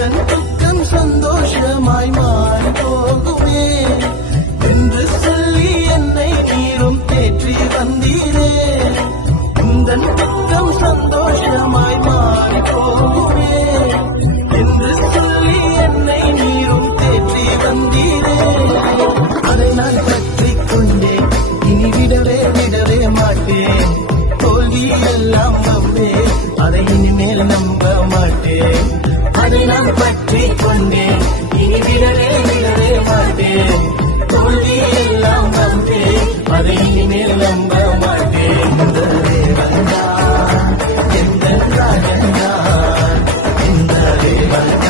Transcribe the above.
துக்கம் சந்தோஷமாய் மாறி போகுமே என்று சொல்லி என்னை நீரும் தேற்றி வந்தீரே. இந்த துக்கம் சந்தோஷமாய் மாறி போகுமே என்று சொல்லி என்னை நீரும் தேற்றி வந்தீரே. அதை நான் பற்றிக் கொண்டேன், இனி விடவே மாட்டேன். தோல்வி எல்லாம் நம்பே, அதை இனிமேல் நம்ப மாட்டேன். அதை நான் பற்றிக் கொண்டேன், இனி விடவே மாட்டேன். தோல்வி எல்லாம் நம்பே, அதை இனிமேல் நம்ப மாட்டேன். இந்த தேவன்தான் எந்த ராஜன்தான், இந்த தேவன்தான்